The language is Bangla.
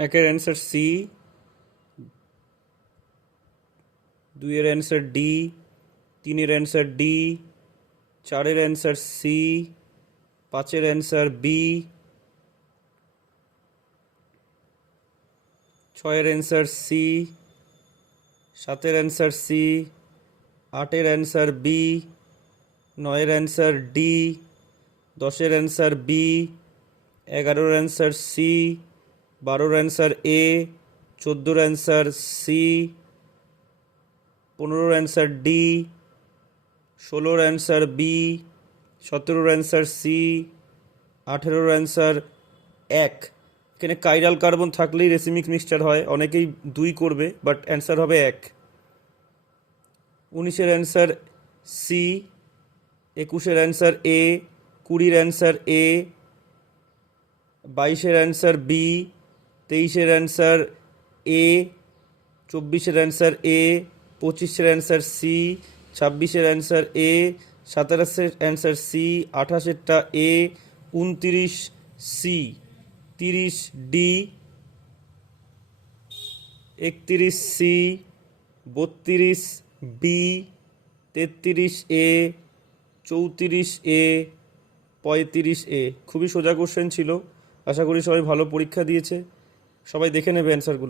একের অ্যান্সার সি, দুইয়ের অ্যান্সার ডি, তিনের অ্যান্সার ডি, চারের অ্যান্সার সি, পাঁচের অ্যান্সার বি, ছয়ের অ্যান্সার সি, সাতের অ্যান্সার সি, আটের অ্যান্সার বি, নয়ের অ্যান্সার ডি, দশের অ্যান্সার বি, এগারোর অ্যান্সার সি, বারোর অ্যান্সার এ, চোদ্দোর অ্যান্সার সি, পনেরোর অ্যান্সার ডি, ষোলোর অ্যান্সার বি, সতেরোর অ্যান্সার সি, আঠেরোর অ্যান্সার এক। এখানে কাইরাল কার্বন থাকলেই রেসিমিক মিক্সচার হয়, অনেকেই দুই করবে বাট অ্যান্সার হবে এক। উনিশের অ্যান্সার সি, একুশের অ্যান্সার এ, কুড়ির অ্যান্সার এ, বাইশের অ্যান্সার বি, তেইশের অ্যান্সার এ, চব্বিশের অ্যান্সার এ, পঁচিশের অ্যান্সার সি, ছাব্বিশের অ্যান্সার এ, সাতাশের অ্যান্সার সি, আঠাশেরটা এ, 29 সি, 30 ডি, 31 সি, 32 বি, 33 এ, 34 এ, 35 এ। খুবই সোজা কোশ্চেন ছিল। আশা করি সবাই ভালো পরীক্ষা দিয়েছে। সবাই দেখে নেবে অ্যান্সারগুলো।